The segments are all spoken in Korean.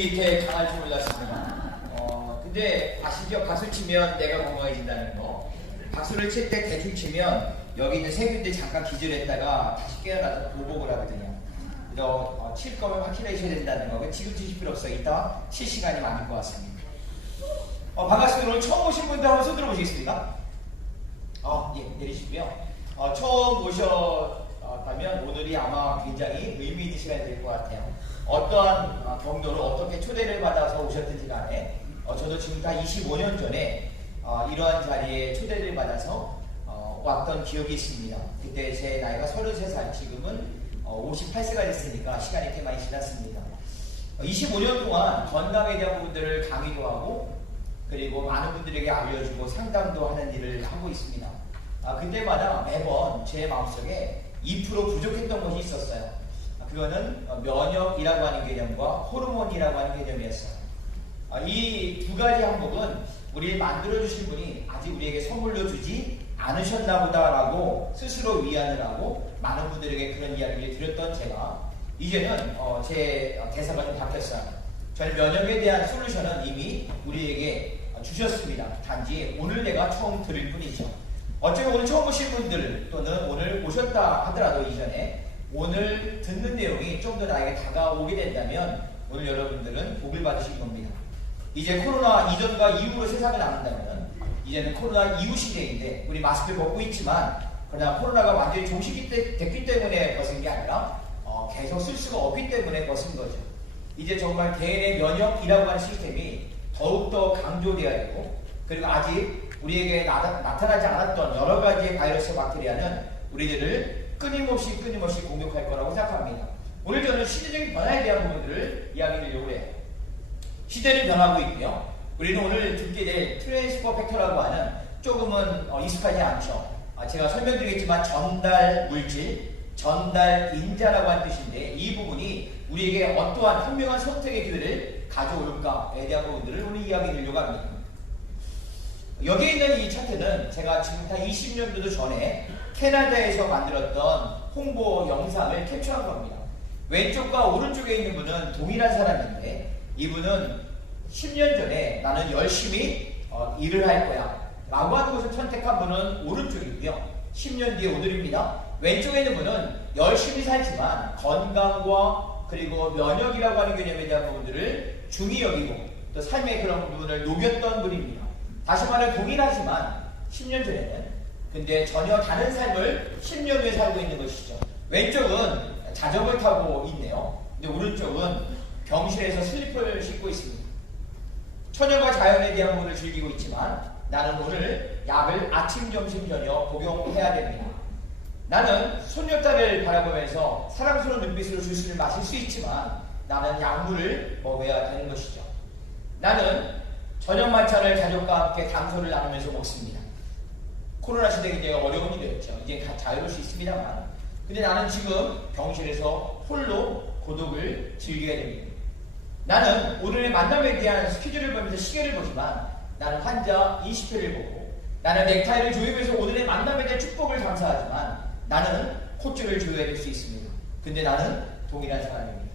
밑에 강할 줄 몰랐습니다. 근데 아시죠? 박수 치면 내가 건강해진다는 거. 박수를 칠 때 대충 치면 여기 있는 세균들이 잠깐 기절했다가 다시 깨어나서 보복을 하거든요. 그래서 칠 거면 확실하셔야 된다는 거. 지금 치실 필요 없어요. 이따 칠 시간이 많을 것 같습니다. 반갑습니다. 오늘 처음 오신 분들 한번 손 들어보시겠습니까? 예, 내리시고요. 처음 오셨다면 오늘이 아마 굉장히 의미 있는 시간이 될 것 같아요. 어떠한 경로로 어떻게 초대를 받아서 오셨든지 간에 저도 지금 다 25년 전에 이러한 자리에 초대를 받아서 왔던 기억이 있습니다. 그때 제 나이가 33살, 지금은 58세가 됐으니까 시간이 꽤 많이 지났습니다. 25년 동안 건강에 대한 부분들을 강의도 하고 그리고 많은 분들에게 알려주고 상담도 하는 일을 하고 있습니다. 그때마다 매번 제 마음속에 2% 부족했던 것이 있었어요. 그거는 면역이라고 하는 개념과 호르몬이라고 하는 개념이었어요. 이 두 가지 항목은 우리 만들어주신 분이 아직 우리에게 선물로 주지 않으셨나 보다라고 스스로 위안을 하고 많은 분들에게 그런 이야기를 드렸던 제가 이제는 제 대사가 좀 바뀌었어요. 저는 면역에 대한 솔루션은 이미 우리에게 주셨습니다. 단지 오늘 내가 처음 들을 뿐이죠. 어쩌면 오늘 처음 오신 분들 또는 오늘 오셨다 하더라도 이전에 오늘 듣는 내용이 좀 더 나에게 다가오게 된다면 오늘 여러분들은 복을 받으실 겁니다. 이제 코로나 이전과 이후로 세상을 나눈다면 이제는 코로나 이후 시대인데 우리 마스크를 벗고 있지만 그러나 코로나가 완전히 종식이 됐기 때문에 벗은 게 아니라 계속 쓸 수가 없기 때문에 벗은 거죠. 이제 정말 개인의 면역이라고 하는 시스템이 더욱더 강조되어야 되고 그리고 아직 우리에게 나타나지 않았던 여러 가지의 바이러스 박테리아는 우리들을 끊임없이 공격할 거라고 생각합니다. 오늘 저는 시대적인 변화에 대한 부분들을 이야기하려고 해요. 시대는 변하고 있고요. 우리는 오늘 듣게 될 트랜스퍼 팩터라고 하는 조금은 익숙하지 않죠. 제가 설명드리겠지만 전달 물질, 전달 인자라고 하는 뜻인데 이 부분이 우리에게 어떠한 현명한 선택의 기회를 가져올까에 대한 부분들을 오늘 이야기하려고 합니다. 여기에 있는 이 차트는 제가 지금 다 20년도 전에 캐나다에서 만들었던 홍보 영상을 캡처한 겁니다. 왼쪽과 오른쪽에 있는 분은 동일한 사람인데 이분은 10년 전에 나는 열심히 일을 할 거야 라고 하는 것을 선택한 분은 오른쪽이고요. 10년 뒤에 오늘입니다. 왼쪽에 있는 분은 열심히 살지만 건강과 그리고 면역이라고 하는 개념에 대한 부분들을 중히 여기고 또 삶의 그런 부분을 녹였던 분입니다. 다시 말해 동일하지만 10년 전에는 근데 전혀 다른 삶을 10년 후에 살고 있는 것이죠. 왼쪽은 자전거를 타고 있네요. 근데 오른쪽은 병실에서 슬리퍼를 신고 있습니다. 천연과 자연에 대한 부분을 즐기고 있지만 나는 오늘 약을 아침, 점심, 저녁 복용해야 됩니다. 나는 손녀딸을 바라보면서 사랑스러운 눈빛으로 주스를 마실 수 있지만 나는 약물을 먹어야 되는 것이죠. 나는 저녁 만찬을 가족과 함께 담소를 나누면서 먹습니다. 코로나 시대에 이제 어려운 일이었죠. 이제 자유로울 수 있습니다만 근데 나는 지금 병실에서 홀로 고독을 즐겨야 됩니다. 나는 오늘의 만남에 대한 스케줄을 보면서 시계를 보지만 나는 환자 20회를 보고 나는 넥타이를 조이면서 오늘의 만남에 대한 축복을 감사하지만 나는 콧줄을 조여야 될 수 있습니다. 근데 나는 동일한 사람입니다.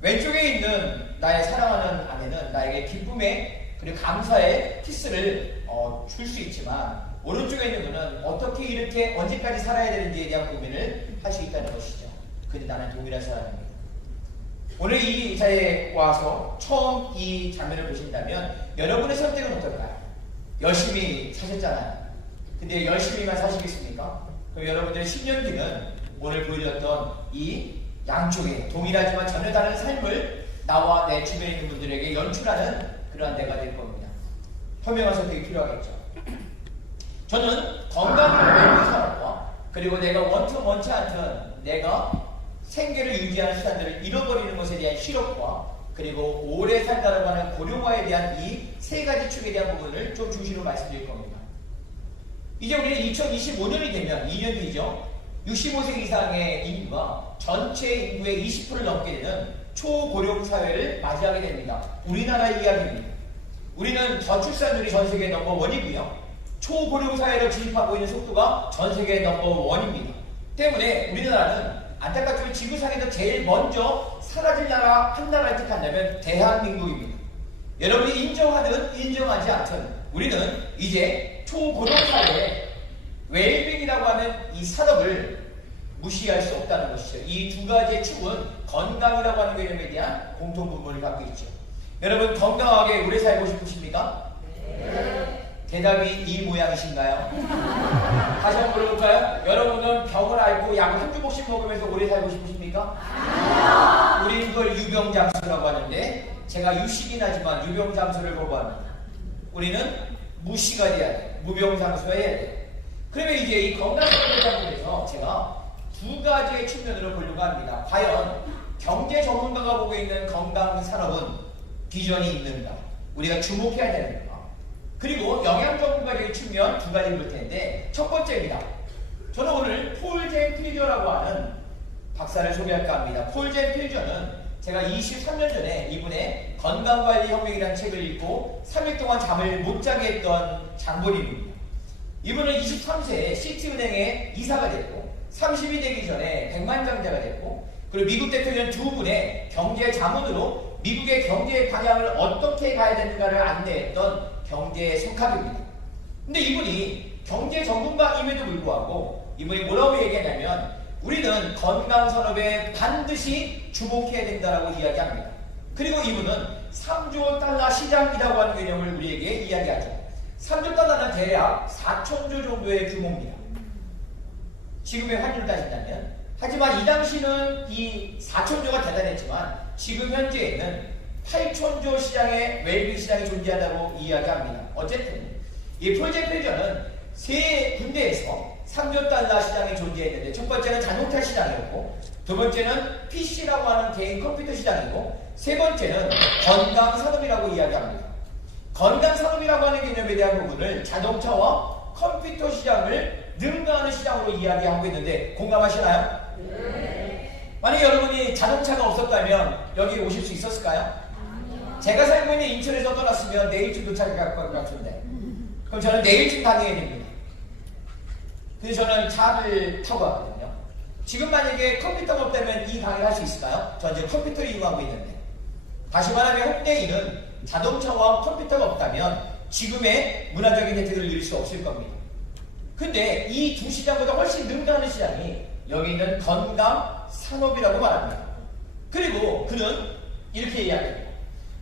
왼쪽에 있는 나의 사랑하는 아내는 나에게 기쁨의 그리고 감사의 키스를 줄 수 있지만 오른쪽에 있는 분은 어떻게 이렇게 언제까지 살아야 되는지에 대한 고민을 할 수 있다는 것이죠. 근데 나는 동일한 사람입니다. 오늘 이 자리에 와서 처음 이 장면을 보신다면 여러분의 선택은 어떨까요? 열심히 사셨잖아요. 근데 열심히만 사시겠습니까? 그럼 여러분들의 10년 뒤는 오늘 보여줬던 이 양쪽에 동일하지만 전혀 다른 삶을 나와 내 주변에 있는 분들에게 연출하는 그러한 내가 될 겁니다. 현명한 선택이 필요하겠죠. 저는 건강을 외우는 사람과 그리고 내가 원치 않던 내가 생계를 유지하는 수단들을 잃어버리는 것에 대한 실업과 그리고 오래 산다라고 하는 고령화에 대한 이 세 가지 축에 대한 부분을 좀 중심으로 말씀드릴 겁니다. 이제 우리는 2025년이 되면 2년 뒤죠. 65세 이상의 인구가 전체 인구의 20%를 넘게 되는 초고령 사회를 맞이하게 됩니다. 우리나라의 이야기입니다. 우리는 저출산율이 전 세계 넘버원이고요. 초고령 사회로 진입하고 있는 속도가 전 세계 넘버원입니다. 때문에 우리나라는 안타깝지만 지구상에서 제일 먼저 사라질 나라 한 나라를 택한다면 대한민국입니다. 여러분이 인정하든 인정하지 않든 우리는 이제 초고령사회에 웰빙이라고 하는 이 산업을 무시할 수 없다는 것이죠. 이 두 가지의 축은 건강이라고 하는 개념에 대한 공통분모를 갖고 있죠. 여러분 건강하게 오래 살고 싶으십니까? 네. 대답이 이 모양이신가요? 다시 한번 물어볼까요? 여러분은 병을 앓고 약 한 주먹씩 먹으면서 오래 살고 싶으십니까? 아니요. 우리는 그걸 유병장수라고 하는데 제가 유식이긴 하지만 유병장수를 거부합니다. 우리는 무시가 돼야 돼. 무병장수가 해야 돼. 그러면 이제 이 건강상태에서 제가 두 가지의 측면으로 보려고 합니다. 과연 경제 전문가가 보고 있는 건강산업은 비전이 있는가? 우리가 주목해야 되는가? 그리고 영양 전문가적인 측면 두 가지를 볼 텐데 첫 번째입니다. 저는 오늘 폴 젠 필저라고 하는 박사를 소개할까 합니다. 폴 젠 필저는 제가 23년 전에 이분의 건강관리 혁명이라는 책을 읽고 3일 동안 잠을 못 자게 했던 장본인입니다. 이분은 23세에 시티은행의 이사가 됐고 30이 되기 전에 백만장자가 됐고 그리고 미국 대통령 두 분의 경제 자문으로 미국의 경제 방향을 어떻게 가야 되는가를 안내했던 경제의 석학입니다. 근데 이분이 경제 전문가임에도 불구하고 이분이 뭐라고 얘기하냐면 우리는 건강산업에 반드시 주목해야 된다라고 이야기합니다. 그리고 이분은 3조 달러 시장이라고 하는 개념을 우리에게 이야기하죠. 3조 달러는 대략 4천조 정도의 규모입니다. 지금의 환율을 따진다면. 하지만 이 당시는 이 4천조가 대단했지만 지금 현재에는 8천조 시장의 웰빙 시장이 존재한다고 이야기합니다. 어쨌든 이 폴 젠 필저는 세 군데에서 3조 달러 시장이 존재했는데 첫 번째는 자동차 시장이었고 두 번째는 PC라고 하는 개인 컴퓨터 시장이고 세 번째는 건강산업이라고 이야기합니다. 건강산업이라고 하는 개념에 대한 부분을 자동차와 컴퓨터 시장을 능가하는 시장으로 이야기하고 있는데 공감하시나요? 네. 만약에 여러분이 자동차가 없었다면 여기 오실 수 있었을까요? 아니요. 제가 살고 있는 인천에서 떠났으면 내일쯤 도착할 것 같은데 그럼 저는 내일쯤 다녀야 됩니다. 그래서 저는 차를 타고 갔거든요. 지금 만약에 컴퓨터가 없다면 이 강의를 할 수 있을까요? 저는 이제 컴퓨터를 이용하고 있는데 다시 말하면 홍대인은 자동차와 컴퓨터가 없다면 지금의 문화적인 혜택을 누릴 수 없을 겁니다. 근데 이 두 시장보다 훨씬 능가하는 시장이 여기 있는 건강 산업이라고 말합니다. 그리고 그는 이렇게 이야기합니다.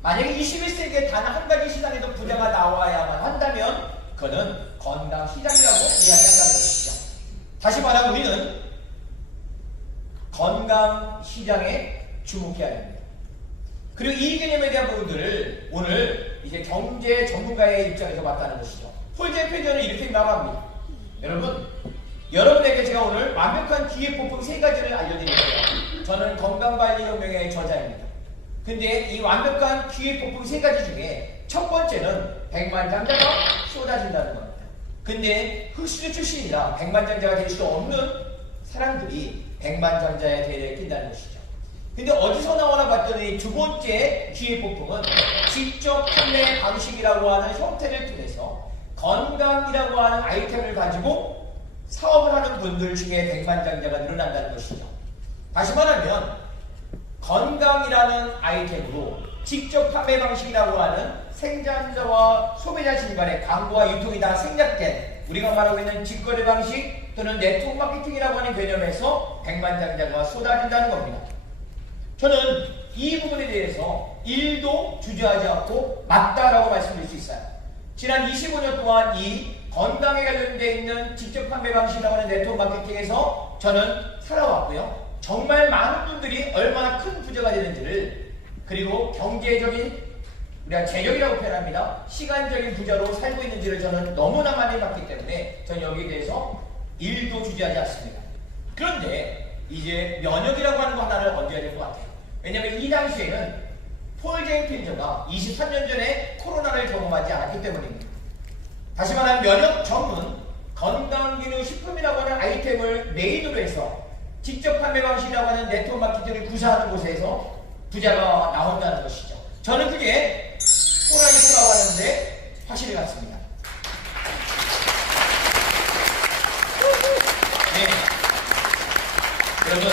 만약에 21세기에 단 한 가지 시장에도 부자가 나와야만 한다면 그는 건강 시장이라고 이야기한다는 것이죠. 다시 말하면 우리는 건강 시장에 주목해야 됩니다. 그리고 이 개념에 대한 부분들을 오늘 이제 경제 전문가의 입장에서 봤다는 것이죠. 폴 젠 필저는 이렇게 말합니다. 여러분에게 제가 오늘 완벽한 기회폭풍 세 가지를 알려드릴게요. 저는 건강관리 혁명의 저자입니다. 근데 이 완벽한 기회폭풍 세 가지 중에 첫 번째는 백만장자가 쏟아진다는 겁니다. 근데 흑수저 출신이라 백만장자가 될 수 없는 사람들이 백만장자의 대회에 낀다는 것이죠. 근데 어디서 나오나 봤더니 두 번째 기회폭풍은 직접 판매 방식이라고 하는 형태를 통해서 건강이라고 하는 아이템을 가지고 사업을 하는 분들 중에 백만장자가 늘어난다는 것이죠. 다시 말하면 건강이라는 아이템으로 직접 판매 방식이라고 하는 생산자와 소비자 간의 광고와 유통이 다 생략된 우리가 말하고 있는 직거래 방식 또는 네트워크 마케팅이라고 하는 개념에서 백만장자가 쏟아진다는 겁니다. 저는 이 부분에 대해서 1도 주저하지 않고 맞다라고 말씀드릴 수 있어요. 지난 25년 동안 이 건강에 관련되어 있는 직접 판매 방식이라고 하는 네트워크 마케팅에서 저는 살아왔고요. 정말 많은 분들이 얼마나 큰 부자가 되는지를 그리고 경제적인 우리가 재력이라고 표현합니다. 시간적인 부자로 살고 있는지를 저는 너무나 많이 봤기 때문에 저는 여기에 대해서 1도 주저하지 않습니다. 그런데 이제 면역이라고 하는 거 하나를 얹어야 될 것 같아요. 왜냐하면 이 당시에는 폴 젠 필저가 23년 전에 코로나를 경험하지 않았기 때문입니다. 다시 말하면 면역 전문 건강기능식품이라고 하는 아이템을 메인으로 해서 직접 판매 방식이라고 하는 네트워크 마케팅을 구사하는 곳에서 부자가 나온다는 것이죠. 저는 그게 호랑이라고 하는데 확실히 같습니다. 네. 여러분,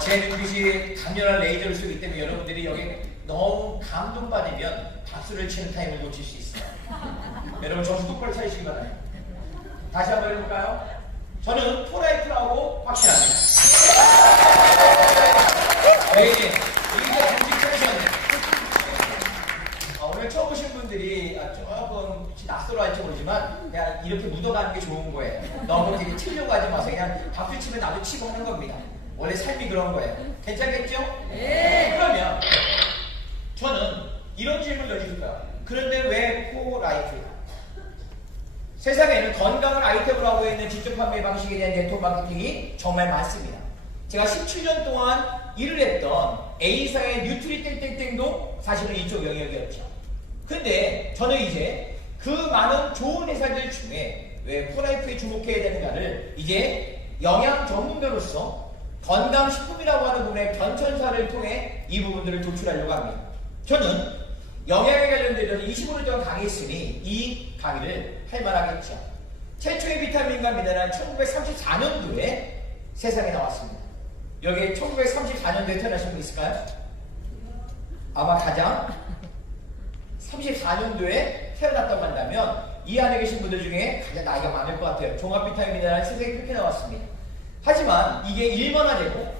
제 눈빛이 강렬 강렬한 레이저를 쏘기 때문에 여러분들이 여기 너무 감동받으면 박수를 치는 타임을 놓칠 수 있어요. 여러분 정신 똑바로 차리시기 바랍니다. 다시 한번 해볼까요? 저는 포라이트라고 확신합니다. 네, 이게 공식 텐션. 오늘 처음 오신 분들이 조금 낯설어할지 모르지만 그냥 이렇게 묻어가는 게 좋은 거예요. 너무 되게 치려고 하지 마세요. 그냥 박수 치면 나도 치고 하는 겁니다. 원래 삶이 그런 거예요. 괜찮겠죠? 네. 그러면 저는 이런 질문을 드릴까요? 그런데 왜 포라이트야? 세상에는 건강을 아이템으로 하고 있는 직접 판매 방식에 대한 네트워크 마케팅이 정말 많습니다. 제가 17년 동안 일을 했던 A사의 뉴트리 땡땡땡도 사실은 이쪽 영역이었죠. 근데 저는 이제 그 많은 좋은 회사들 중에 왜 포라이프에 주목해야 되는가를 이제 영양 전문가로서 건강식품이라고 하는 부분의 변천사를 통해 이 부분들을 도출하려고 합니다. 저는 영양에 관련돼서 25년 동안 강의했으니 이 강의를 할 만하겠죠. 최초의 비타민과 미네랄은 1934년도에 세상에 나왔습니다. 여기 1934년도에 태어나신 분 있을까요? 아마 가장 34년도에 태어났다고 한다면 이 안에 계신 분들 중에 가장 나이가 많을 것 같아요. 종합 비타민 미네랄 세상에 그렇게 나왔습니다. 하지만 이게 일반화되고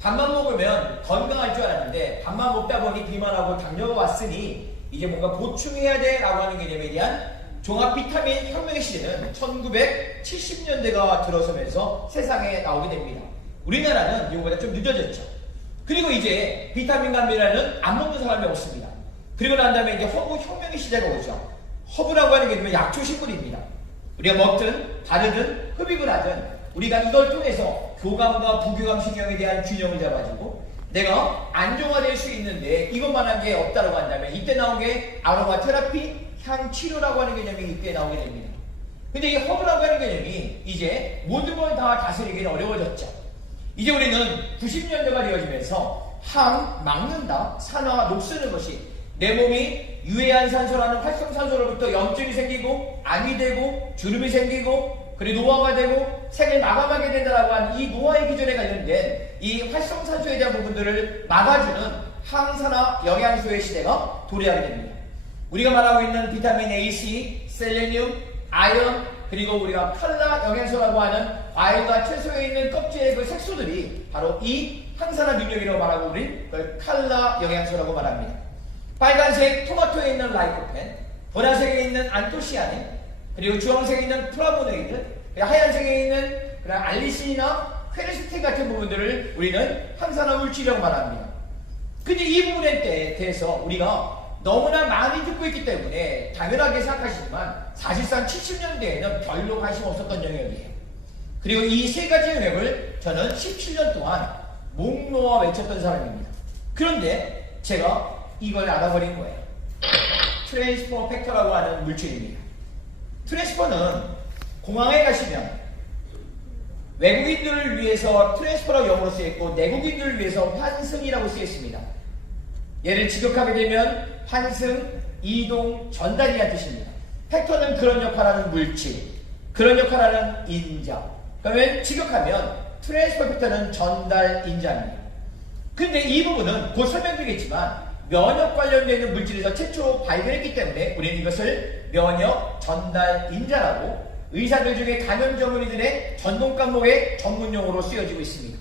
밥만 먹으면 건강할 줄 알았는데 밥만 먹다 보니 비만하고 당뇨가 왔으니 이제 뭔가 보충해야 돼 라고 하는 개념에 대한 종합 비타민 혁명의 시대는 1970년대가 들어서면서 세상에 나오게 됩니다. 우리나라는 이거보다 좀 늦어졌죠. 그리고 이제 비타민과 미네랄은 안 먹는 사람이 없습니다. 그리고 난 다음에 이제 허브 혁명의 시대가 오죠. 허브라고 하는 게 약초 식물입니다. 우리가 먹든 바르든 흡입을 하든 우리가 이걸 통해서 교감과 부교감 신경에 대한 균형을 잡아주고 내가 안정화될 수 있는데 이것만한 게 없다고 한다면 이때 나온 게 아로마 테라피, 향치료라고 하는 개념이 이때 나오게 됩니다. 근데 이 허브라고 하는 개념이 이제 모든 걸 다 다스리기는 어려워졌죠. 이제 우리는 90년대가 되어지면서 항, 막는다, 산화, 녹쓰는 것이 내 몸이 유해한 산소라는 활성산소로부터 염증이 생기고 암이 되고 주름이 생기고 그리고 노화가 되고 생을 마감하게 된다라고 하는 이 노화의 기전에 관련된 이 활성산소에 대한 부분들을 막아주는 항산화 영양소의 시대가 도래하게 됩니다. 우리가 말하고 있는 비타민 A, C, 셀레늄, 아연 그리고 우리가 칼라 영양소라고 하는 과일과 채소에 있는 껍질의 그 색소들이 바로 이 항산화 능력이라고 말하고 우린 그걸 칼라 영양소라고 말합니다. 빨간색 토마토에 있는 라이코펜, 보라색에 있는 안토시아닌, 그리고 주황색에 있는 플라보노이드, 하얀색에 있는 알리신이나 퀘르스틴 같은 부분들을 우리는 항산화 물질이라고 말합니다. 근데 이 부분에 대해서 우리가 너무나 많이 듣고 있기 때문에 당연하게 생각하시지만 사실상 70년대에는 별로 관심 없었던 영역이에요. 그리고 이 세 가지 영역을 저는 17년 동안 목 놓아 외쳤던 사람입니다. 그런데 제가 이걸 알아버린 거예요. 트랜스퍼 팩터라고 하는 물질입니다. 트랜스퍼는 공항에 가시면 외국인들을 위해서 트랜스퍼라고 영어로 쓰여있고 내국인들을 위해서 환승이라고 쓰여있습니다. 얘를 직역하게 되면 환승, 이동, 전달이라는 뜻입니다. 팩터는 그런 역할하는 물질, 그런 역할하는 인자. 그러면 직역하면 트랜스퍼 팩터는 전달 인자입니다. 근데 이 부분은 곧 설명드리겠지만 면역 관련되는 물질에서 최초 발견했기 때문에 우리는 이것을 면역 전달 인자라고 의사들 중에 감염 전문의들의 전문 과목의 전문용어로 쓰여지고 있습니다.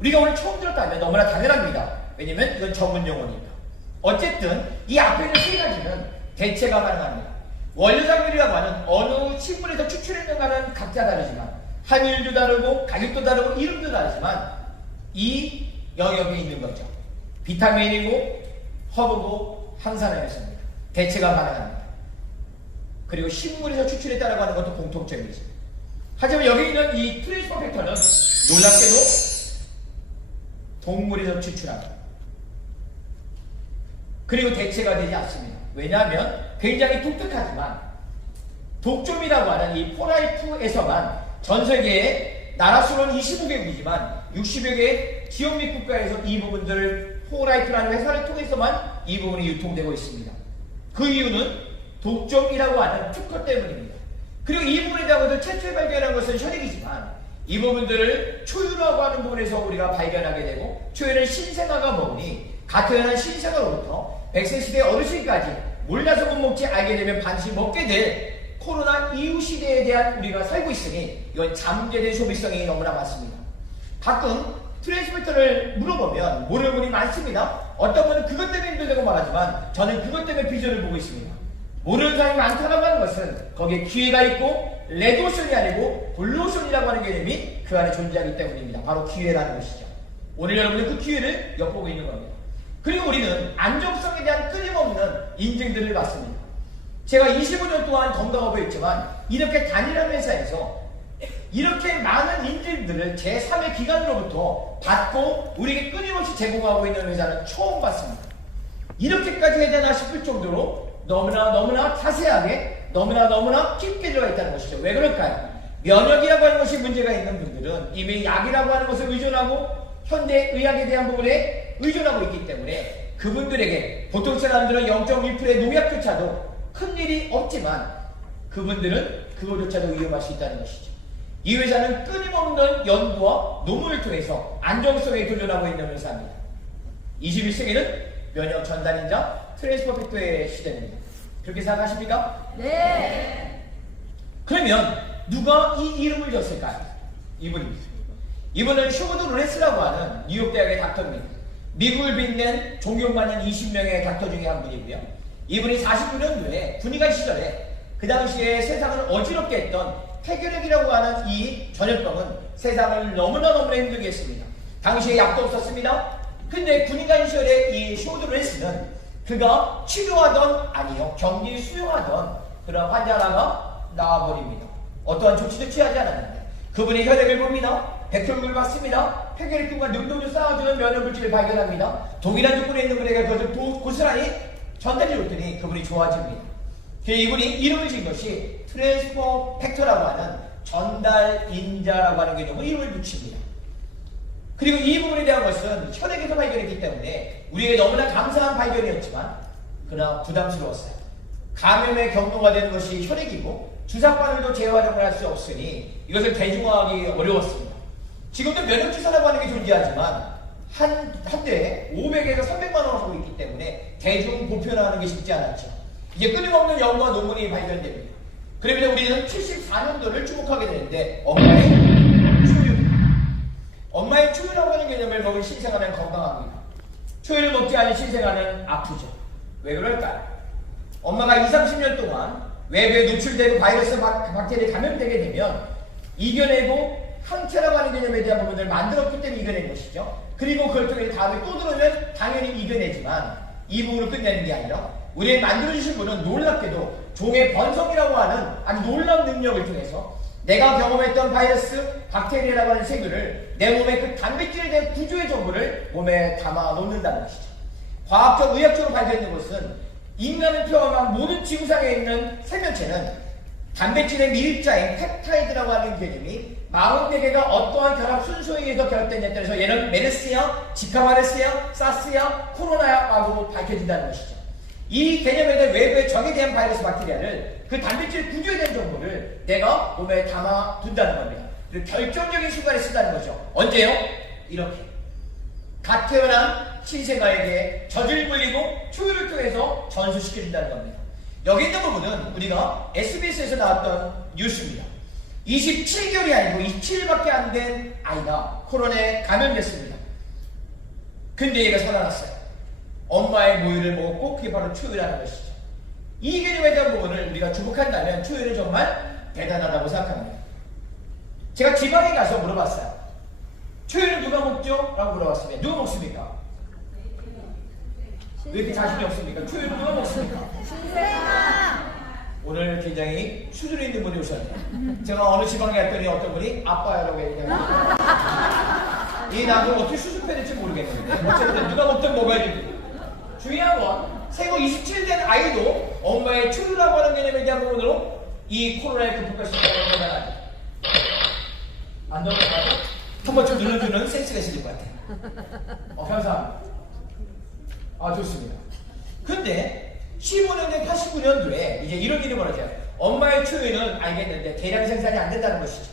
우리가 오늘 처음 들었다면 너무나 당연합니다. 왜냐면 이건 전문용어니까. 어쨌든 이 앞에 있는 세 가지는 대체가 가능합니다. 원료작물이라고 하는 어느 식물에서 추출했는가는 각자 다르지만 함유율도 다르고 가격도 다르고 이름도 다르지만 이 영역에 있는 거죠. 비타민이고 허브고 항산화효소입니다. 대체가 가능합니다. 그리고 식물에서 추출했다라고 하는 것도 공통점이죠. 하지만 여기 있는 이 트랜스퍼 팩터는 놀랍게도 동물에서 추출합니다. 그리고 대체가 되지 않습니다. 왜냐하면 굉장히 독특하지만 독점이라고 하는 이 포라이프에서만 전 세계에 나라 수는 25개국이지만 60여 개의 지역 및 국가에서 이 부분들을 포라이프라는 회사를 통해서만 이 부분이 유통되고 있습니다. 그 이유는 독점이라고 하는 특허 때문입니다. 그리고 이 부분에 대해서 최초에 발견한 것은 혈액이지만 이 부분들을 초유라고 하는 부분에서 우리가 발견하게 되고, 초유는 신생아가 먹으니 갓 태어난 신생아로부터 100세 시대 어르신까지 몰라서 못 먹지 알게 되면 반드시 먹게 될 코로나 이후 시대에 대한 우리가 살고 있으니 이건 잠재된 소비성이 너무나 많습니다. 가끔 트랜스미터를 물어보면 모르는 분이 많습니다. 어떤 분은 그것 때문에 힘들다고 말하지만 저는 그것 때문에 비전을 보고 있습니다. 모르는 사람이 많다고 하는 것은 거기에 기회가 있고 레드오션이 아니고 블루오션이라고 하는 개념이 그 안에 존재하기 때문입니다. 바로 기회라는 것이죠. 오늘 여러분은 그 기회를 엿보고 있는 겁니다. 그리고 우리는 안정성에 대한 끊임없는 인증들을 받습니다. 제가 25년 동안 건강업에 있지만 이렇게 단일한 회사에서 이렇게 많은 인증들을 제3의 기관으로부터 받고 우리에게 끊임없이 제공하고 있는 회사는 처음 봤습니다. 이렇게까지 해야 되나 싶을 정도로 너무나 자세하게 너무나 깊게 들어가 있다는 것이죠. 왜 그럴까요? 면역이라고 하는 것이 문제가 있는 분들은 이미 약이라고 하는 것을 의존하고 현대의학에 대한 부분에 의존하고 있기 때문에 그분들에게 보통 사람들은 0.1%의 농약조차도 큰일이 없지만 그분들은 그거조차도 위험할 수 있다는 것이죠. 이 회사는 끊임없는 연구와 논문을 통해서 안정성에 도전하고 있는 회사입니다. 21세기는 면역 전달인자 트랜스퍼 팩터의 시대입니다. 그렇게 생각하십니까? 네. 그러면 누가 이 이름을 줬을까요? 이분입니다. 이분은 슈거드 로렌스라고 하는 뉴욕 대학의 닥터입니다. 미국을 빛낸 존경받는 20명의 닥터 중에 한 분이고요. 이분이 49년도에 군의관 시절에 그 당시에 세상을 어지럽게 했던 폐결핵이라고 하는 이 전염병은 세상을 너무나 힘들게 했습니다. 당시에 약도 없었습니다. 근데 군의관 시절에 이 슈거드 로렌스는 그가 치료하던 아니요 격리 수용하던 그런 환자 하나가 나와버립니다. 어떠한 조치도 취하지 않았는데 그분의 혈액을 봅니다. 백혈구를 받습니다. 폐결핵균과 능동주 쌓아주는 면역물질을 발견합니다. 동일한 조건에 있는 분에게 그것을 고스란히 전달해 줬더니 그분이 좋아집니다. 그래서 이분이 이름을 지은 것이 트랜스퍼 팩터라고 하는 전달인자라고 하는 개념으로 이름을 붙입니다. 그리고 이 부분에 대한 것은 혈액에서 발견했기 때문에 우리에게 너무나 감사한 발견이었지만 그러나 부담스러웠어요. 감염의 경로가 되는 것이 혈액이고 주사바늘도 재활용을 할 수 없으니 이것을 대중화하기 어려웠습니다. 지금도 면역주사라고 하는 게 존재하지만 한 대에 500에서 300만 원을 하고 있기 때문에 대중 보편화하는 게 쉽지 않았죠. 이제 끊임없는 연구와 논문이 발견됩니다. 그러면 우리는 74년도를 주목하게 되는데 엄마의 초유라고 하는 개념을 먹은 신생아는 건강합니다. 초유를 먹지 않은 신생아는 아프죠. 왜 그럴까요? 엄마가 20, 30년 동안 외부에 노출되고 바이러스 박테리아에 감염되게 되면 이겨내고 항체라고 하는 개념에 대한 부분들을 만들었기 때문에 이겨낸 것이죠. 그리고 그걸 통해 다음에 또 들어오면 당연히 이겨내지만 이 부분을 끝내는 게 아니라 우리의 만들어주신 분은 놀랍게도 종의 번성이라고 하는 아주 놀라운 능력을 통해서 내가 경험했던 바이러스, 박테리아라고 하는 세균을 내 몸의 그 단백질에 대한 구조의 정보를 몸에 담아 놓는다는 것이죠. 과학적, 의학적으로 발견된 것은 인간을 포함한 모든 지구상에 있는 생명체는 단백질의 밀입자인 펩타이드라고 하는 개념이 44개가 어떠한 결합 순서에 의해서 결합됐냐에 따라서 얘는 메르스야, 지카 바이러스야, 사스야, 코로나야라고 밝혀진다는 것이죠. 이 개념에 대한 외부의 적에 대한 바이러스 박테리아를 그 단백질 구조에 대한 정보를 내가 몸에 담아 둔다는 겁니다. 그리고 결정적인 순간에 쓴다는 거죠. 언제요? 이렇게 갓 태어난 신생아에게 젖을 불리고 초유를 통해서 전수시켜준다는 겁니다. 여기 있는 부분은 우리가 SBS에서 나왔던 뉴스입니다. 27개월이 아니고 27일밖에 안 된 아이가 코로나에 감염됐습니다. 근데 얘가 살아났어요. 엄마의 모유를 먹었고 그게 바로 초유라는 것이죠. 이 개념에 대한 부분을 우리가 주목한다면 초유는 정말 대단하다고 생각합니다. 제가 지방에 가서 물어봤어요. 초유는 누가 먹죠? 라고 물어봤습니다. 누가 먹습니까? 왜 이렇게 자신이 없습니까? 초유는 누가 먹습니까? 오늘 굉장히 수준 있는 분이 오셨네요. 제가 어느 지방에 갔더니 어떤 분이 아빠라고 얘기하는데 이 나도 어떻게 수습해야 될지 모르겠는데 어쨌든 누가 먹든 먹어야지. 중요한 건 생후 27일 된 아이도 엄마의 초유라고 하는 개념에 대한 부분으로 이 코로나에 극복할 수 있다는 거잖아요. 안 넘어가요? 한 번쯤 눌러주는 센스가 있을 것 같아요. 감사합니다. 좋습니다. 근데 15년대 89년도에 이제 이런 일이 벌어져요. 엄마의 초유는 알겠는데 대량 생산이 안 된다는 것이죠.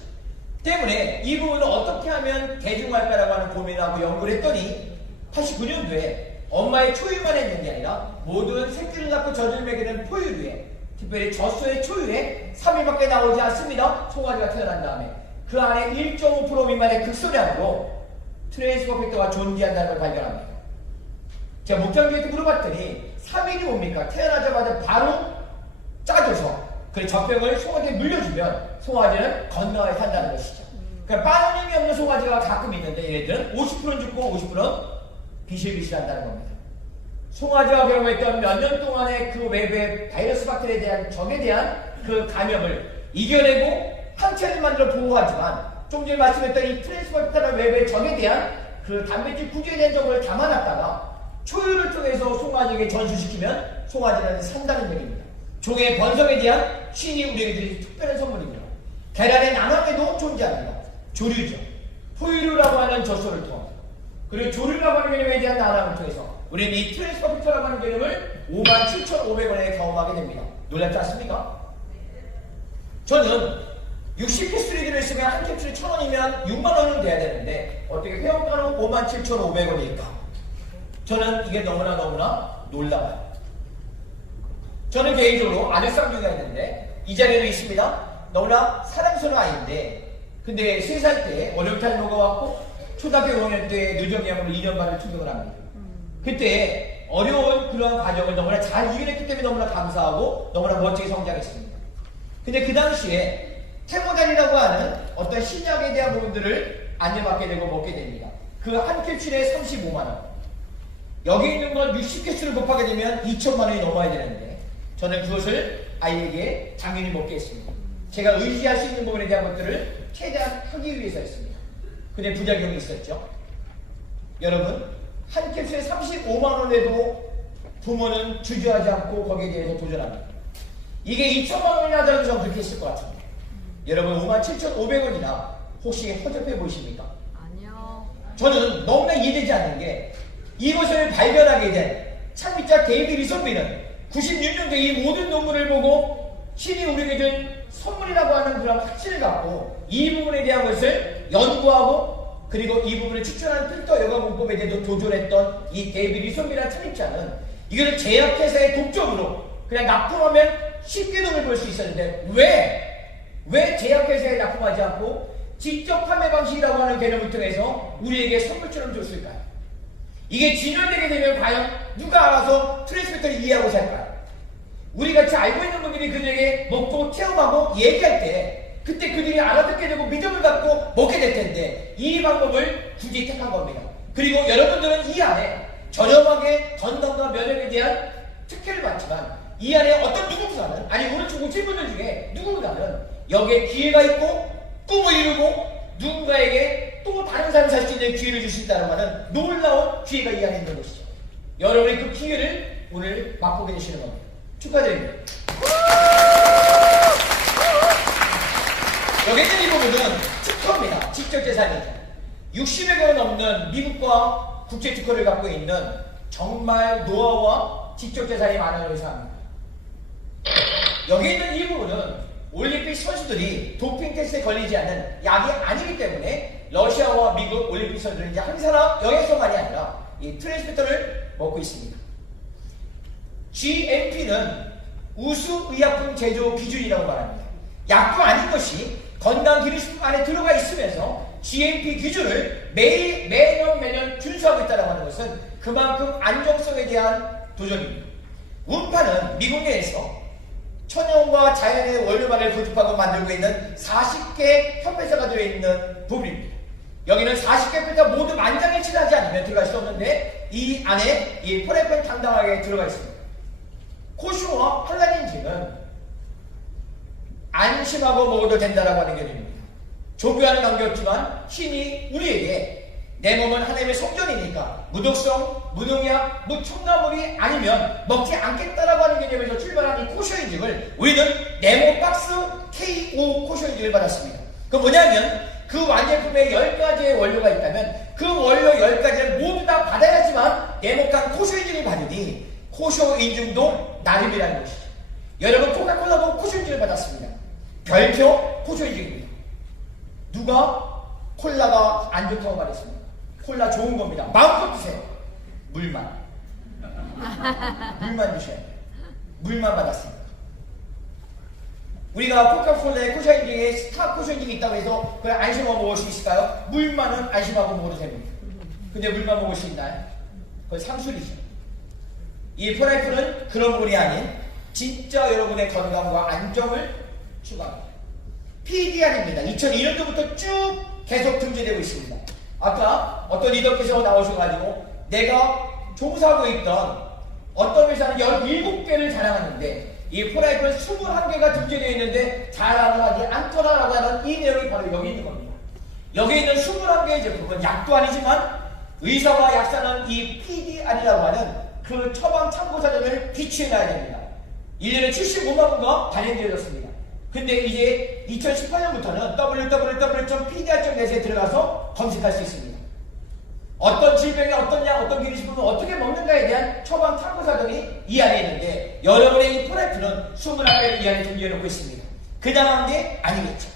때문에 이 부분을 어떻게 하면 대중화할까라고 하는 고민을 하고 연구를 했더니 89년도에 엄마의 초유만 있는 게 아니라 모든 새끼를 낳고 젖을 먹이는 포유류에 특별히 젖소의 초유에 3일밖에 나오지 않습니다. 송아지가 태어난 다음에 그 안에 1.5% 미만의 극소량으로 트랜스퍼 팩터가 존재한다는 걸 발견합니다. 제가 목장교한테 물어봤더니 3일이 뭡니까? 태어나자마자 바로 짜줘서 그 젖병을 송아지에 물려주면 송아지는 건강하게 산다는 것이죠. 그러니까 빠짐이 없는 송아지가 가끔 있는데 얘네들은 50%는 죽고 50%는 비실비실한다는 겁니다. 송아지와 경험했던 몇 년 동안의 그 외부의 바이러스 박테리아에 대한 적에 대한 그 감염을 이겨내고 항체를 만들어 보호하지만 좀 전에 말씀했던 이 트랜스퍼라는 외부의 적에 대한 그 단백질 구조에 대한 적을 담아놨다가 초유를 통해서 송아지에게 전수시키면 송아지는 산다는 얘기입니다. 종의 번성에 대한 신이 우리에게 드린 특별한 선물입니다. 계란의 난황에도 존재합니다. 조류죠. 포유류라고 하는 젖소를 통해서 그리고 조류라고 하는 개념에 대한 난황을 통해서 우리는 이 트랜스퍼피터라고 하는 개념을 57,500원에 경험하게 됩니다. 놀랍지 않습니까? 저는 60캡슐이 들어있으면 한 캡슐이 1,000원이면 6만원은 돼야 되는데 어떻게 회원가는 57,500원일까? 저는 이게 너무나 놀라워요. 저는 개인적으로 아들 쌍둥이가 있는데 이 자리에도 있습니다. 너무나 사랑스러운 아이인데 근데 3살 때 월요일탈 먹어갖고 초등학교 5학년 때 뇌종양으로 2년 반을 투병을 합니다. 그때 어려운 그러한 과정을 너무나 잘 이겨냈기 때문에 너무나 감사하고 너무나 멋지게 성장했습니다. 근데 그 당시에 테모달이라고 하는 어떤 신약에 대한 부분들을 안내받게 되고 먹게 됩니다. 그 한 캡슐에 35만원. 여기 있는 건 60캡슐을 곱하게 되면 2천만원이 넘어야 되는데 저는 그것을 아이에게 당연히 먹게 했습니다. 제가 의지할 수 있는 부분에 대한 것들을 최대한 하기 위해서 했습니다. 근데 부작용이 있었죠. 여러분 한 캡슐에 35만원에도 부모는 주저하지 않고 거기에 대해서 도전합니다. 이게 2천만원이 하더라도 저는 그렇게 했을 것 같습니다. 여러분 57,500원이나 혹시 허접해 보이십니까? 아니요. 저는 너무나 이해되지 않는 게 이것을 발견하게 된 창립자 데이비드 리선비는 96년도에 이 모든 논문을 보고 신이 우리에게 준 선물이라고 하는 그런 확신을 갖고 이 부분에 대한 것을 연구하고 그리고 이 부분을 추천한 필터 여과공법에 대해서 도전했던 이 데이비드 리선비라는 창립자는 이것을 제약회사의 독점으로 그냥 납품하면 쉽게 돈을 벌 수 있었는데 왜 제약회사에 납품하지 않고 직접 판매 방식이라고 하는 개념을 통해서 우리에게 선물처럼 줬을까요? 이게 진열되게 되면 과연 누가 알아서 트랜스미터를 이해하고 살까요? 우리같이 알고 있는 분들이 그들에게 먹고 체험하고 얘기할 때 그때 그들이 알아듣게 되고 믿음을 갖고 먹게 될 텐데 이 방법을 굳이 택한 겁니다. 그리고 여러분들은 이 안에 저렴하게 건강과 면역에 대한 특혜를 받지만 이 안에 어떤 누군가는 아니 오른쪽 오신 분들 중에 누군가는 여기에 기회가 있고 꿈을 이루고 누군가에게 또 다른 삶을 살 수 있는 기회를 줄 수 있다는 말은 놀라운 기회가 이 안에 있는 것이죠. 여러분이 그 기회를 오늘 맛보게 되시는 겁니다. 축하드립니다. 여기 있는 이 부분은 특허입니다. 직접재산이죠. 60여 원 넘는 미국과 국제특허를 갖고 있는 정말 노하우와 직접재산이 많은 회사입니다. 여기 있는 이 부분은 올림픽 선수들이 도핑 테스트에 걸리지 않는 약이 아니기 때문에 러시아와 미국 올림픽 선수들은 이제 항상 영양소만이 아니라 이 트랜스미터를 먹고 있습니다. GMP는 우수의약품 제조 기준이라고 말합니다. 약도 아닌 것이 건강기능식품 안에 들어가 있으면서 GMP 기준을 매년 준수하고 있다는 하는 것은 그만큼 안정성에 대한 도전입니다. 운파는 미국 내에서 천연과 자연의 원료만을 고집하고 만들고 있는 40개 협회사가 들어있는 부분입니다. 여기는 40개 협회사 모두 만장일치하지 않으면 들어갈 수 없는데 이 안에 이 포레펜 당당하게 들어가 있습니다. 코슈와 팔라닌지는 안심하고 먹어도 된다라고 하는 개념입니다. 종교와는 관계없지만 신이 우리에게 내 몸은 하나님의 성전이니까 무독성, 무농약, 무첨가물이 아니면 먹지 않겠다라고 하는 개념에서 출발한 이 코쇼 인증을 우리는 네모박스 KO 코쇼 인증을 받았습니다. 그 뭐냐면 그 완제품에 10가지의 원료가 있다면 그 원료 10가지를 모두 다 받아야지만 네모칸 코쇼 인증을 받으니 코쇼 인증도 나름이라는 것이죠. 여러분 코카콜라도 코쇼 인증을 받았습니다. 별표 코쇼 인증입니다. 누가 콜라가 안 좋다고 말했습니까? 콜라 좋은 겁니다. 마음껏 드세요. 물만 드셔야 돼요. 물만 받았습니다. 우리가 코카콜라의 코샤인 중에 스타 코샤인이 있다고 해서 그걸 안심하고 먹을 수 있을까요? 물만은 안심하고 먹어도 됩니다. 근데 물만 먹을 수 있나요? 그건 상술이죠. 이 프라이프는 그런 물이 아닌 진짜 여러분의 건강과 안정을 추구합니다. PDR입니다. 2002년도부터 쭉 계속 등재되고 있습니다. 아까 어떤 리더께서 나오셔가지고 내가 종사하고 있던 어떤 회사는 17개를 자랑하는데 이 프라이프는 21개가 등재되어 있는데 자랑하지 않더라라고 하는 이 내용이 바로 여기 있는 겁니다. 여기 있는 21개의 제품은 약도 아니지만 의사와 약사는 이 PDR이라고 하는 그 처방 참고사전을 비추해놔야 됩니다. 1년에 75만 건가 발행되어졌습니다. 근데 이제 2018년부터는 www.pdr.net에 들어가서 검색할 수 있습니다. 어떤 질병이 어떤 약, 어떤 비리식품을 어떻게 먹는가에 대한 처방 참고사전이 이 안에 있는데 여러분의 이 프라이프는 21개를 이 안에 준비해놓고 있습니다. 그냥 한 게 아니겠죠.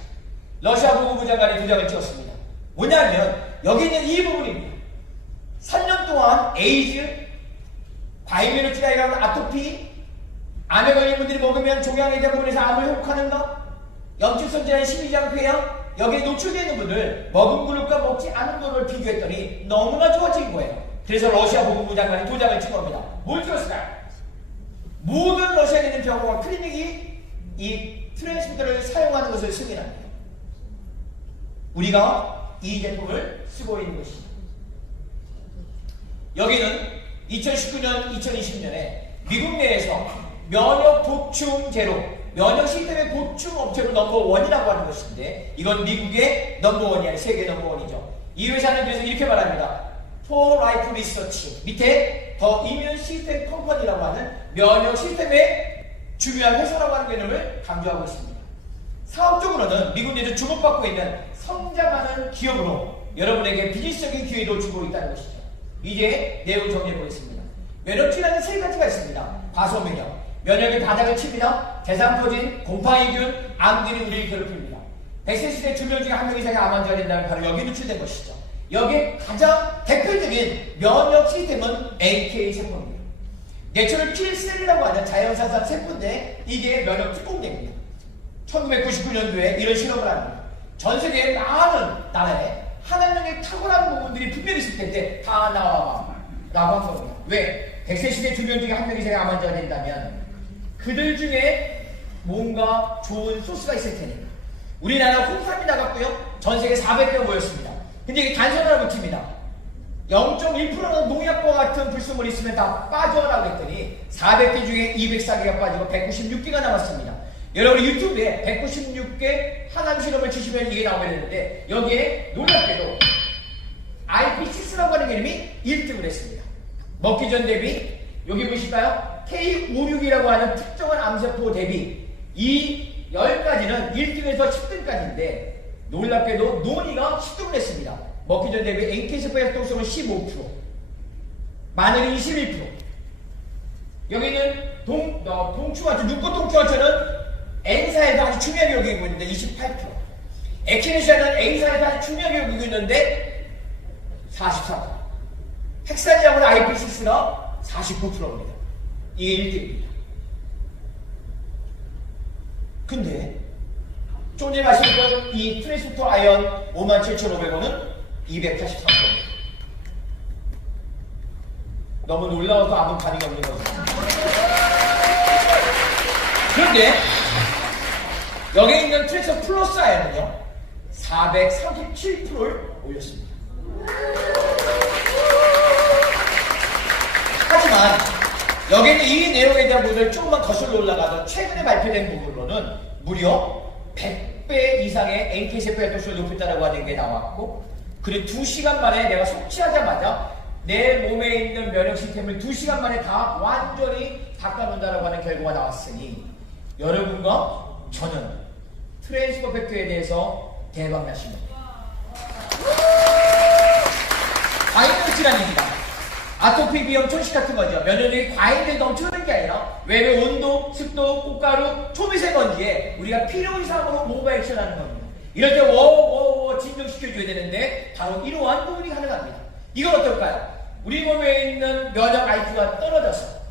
러시아 보건부 장관이 도장을 찍었습니다. 뭐냐면 여기 있는 이 부분입니다. 3년 동안 에이즈, 바이메르티라이라는 아토피, 암에 걸린 분들이 먹으면 종양에 대한 부분에서 암을 회복하는가? 염증성 질환 심리장 폐양, 여기에 노출되어 있는 분들 먹은 그룹과 먹지 않은 그룹을 비교했더니 너무나 좋아진 거예요. 그래서 러시아 보건부 장관이 도장을 찍은 겁니다. 뭘 찍었을까요? 모든 러시아에 있는 병원과 클리닉이 이 트랜스미터를 사용하는 것을 승인합니다. 우리가 이 제품을 쓰고 있는 것이죠. 여기는 2019년, 2020년에 미국 내에서 면역 보충제로, 면역 시스템의 보충 업체로 넘버원이라고 하는 것인데 이건 미국의 넘버원이 아니라 세계 넘버원이죠. 이 회사는 그래서 이렇게 말합니다. For Life Research 밑에 더 이뮨 시스템 컴퍼니라고 하는 면역 시스템의 중요한 회사라고 하는 개념을 강조하고 있습니다. 사업적으로는 미국 내에서 주목받고 있는 성장하는 기업으로 여러분에게 비즈니스적인 기회도 주고 있다는 것이죠. 이제 내용 정리해 보겠습니다. 면역질환은 세 가지가 있습니다. 과소면역, 면역의 바닥을 칩니다. 대상포진, 곰팡이균, 암들이 우리를 괴롭힙니다. 100세 시대 주명 중에 한 명 이상의 암 환자가 된다면 바로 여기 노출된 것이죠. 여기에 가장 대표적인 면역 시스템은 AK 세포입니다. 내추럴 킬셀이라고 하는 자연산산 세포인데 이게 면역 특공대입니다. 1999년도에 이런 실험을 합니다. 전 세계의 많은 나라에 하나님의 탁월한 부분들이 분별히 있을 텐데 다 나와봐 라고 한 겁니다. 왜? 100세 시대 주명 중에 한 명 이상의 암 환자가 된다면 그들 중에 뭔가 좋은 소스가 있을 테니까. 우리나라 홍삼이 나갔고요. 전 세계 400개 모였습니다. 근데 이게 단순 하나 붙입니다. 0.1%는 농약과 같은 불순물이 있으면 다 빠져라고 했더니 400개 중에 204개가 빠지고 196개가 남았습니다. 여러분 유튜브에 196개 항암 실험을 치시면 이게 나오게 되는데 여기에 놀랍게도 IP6라고 하는 개념이 1등을 했습니다. 먹기 전 대비 여기 보실까요? K56이라고 하는 특정한 암세포 대비 이 10가지는 1등에서 10등까지인데 놀랍게도 논이가 10등을 했습니다. 먹기 전 대비 NK세포의 활동성은 15%, 마늘이 21%. 여기는 동충하초, 눈꽃동충하초는 N사에서 아주 중요하게 여기고 있는데 28%. 에키네시아는 A사에서 아주 중요하게 여기고 있는데 44%. 헥사니아보다 IP6가 49%입니다. 이게 1등입니다. 근데 좀 전에 말씀드린 이 트랜스포터 아이언 57,500원은 283%입니다. 너무 놀라워서 아무 반응이 없는 거죠. 그런데 여기 있는 트랜스 플러스 아이언은요 437%를 올렸습니다. 하지만 여기 있는 이 내용에 대한 부분을 조금만 거슬러 올라가서 최근에 발표된 부분으로는 무려 100배 이상의 NK세포 활동성을 높였다고 하는 게 나왔고, 그리고 2시간 만에 내가 섭취하자마자 내 몸에 있는 면역 시스템을 2시간 만에 다 완전히 닦아놓는다고 하는 결과가 나왔으니 여러분과 저는 트랜스퍼 팩터에 대해서 대박 나신 겁니다. 과잉 질환입니다. 아토피, 비염, 천식 같은 거죠. 면역력이 과잉된 넘치는 게 아니라 외부 온도, 습도, 꽃가루, 초미세먼지에 우리가 필요 이상으로 오버액션하는 겁니다. 이럴 때 워워워 진정시켜줘야 되는데 바로 이러한 부분이 가능합니다. 이건 어떨까요? 우리 몸에 있는 면역 IQ가 떨어져서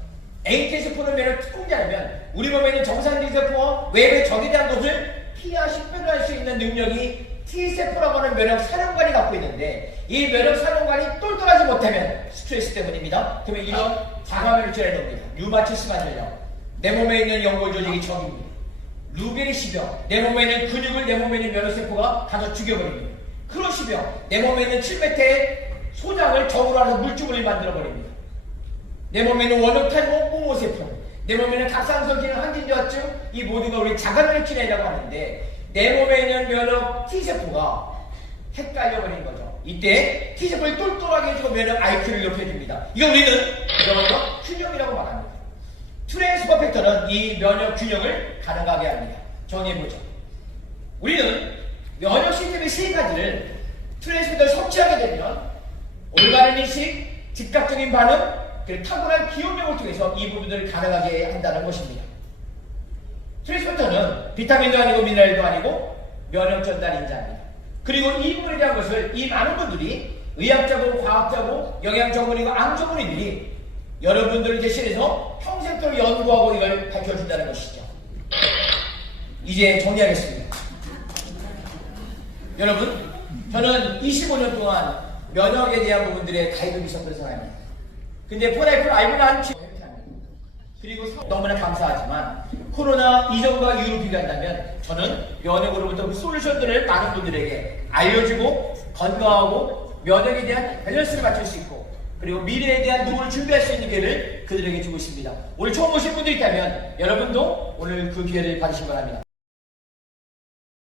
NK세포는 면역 특공자라면 우리 몸에 있는 정상 T세포와 외부의 적에 대한 것을 피하 식별할 수 있는 능력이 T세포라고 하는 면역 사령관이 갖고 있는데 이 면역 사령관이 똘똘하지 못하면 스트레스 때문입니다. 그러면 이런 자가면을 질환이 옵니다. 류마티스 관절염, 내 몸에 있는 연골 조직이 적입니다. 루게리시병, 내 몸에 있는 근육을 내 몸에 있는 면역세포가 가서 죽여버립니다. 크로시병, 내 몸에 있는 700대의 소장을 적으로 하면서 물주물을 만들어버립니다. 내 몸에 있는 원형탈모 뽀모세포, 내 몸에 있는 갑상선 기능 항진저하증, 이 모든 걸 우리 자가면역 질환이라고 하는데 내 몸에 있는 면역 T세포가 헷갈려버리는 거죠. 이때 T세포를 똘똘하게 해주고 면역 IQ를 높여줍니다. 이거 우리는 면역 균형이라고 말합니다. 트랜스퍼 팩터는 이 면역 균형을 가능하게 합니다. 정리해보죠. 우리는 면역 시스템의 세 가지를 트랜스퍼를 섭취하게 되면 올바른 인식, 즉각적인 반응, 그리고 탁월한 기억력을 통해서 이 부분들을 가능하게 한다는 것입니다. 트랜스포터는 비타민도 아니고 미네랄도 아니고 면역 전달 인자입니다. 그리고 이 부분에 대한 것을 이 많은 분들이 의학자고 과학자고 영양 전문의고 암 전문의들이 여러분들을 대신해서 평생도록 연구하고 이걸 밝혀준다는 것이죠. 이제 정리하겠습니다. 여러분, 저는 25년 동안 면역에 대한 부분들에 가입이 있었던 사람입니다. 근데 포라이프를 알고 난 그리고 너무나 감사하지만 코로나 이전과 이후로 비교한다면 저는 면역으로부터 그 솔루션들을 많은 분들에게 알려주고 건강하고 면역에 대한 밸런스를 맞출 수 있고 그리고 미래에 대한 누구를 준비할 수 있는 기회를 그들에게 주고 있습니다. 오늘 처음 오신 분들이 있다면 여러분도 오늘 그 기회를 받으시기 바랍니다.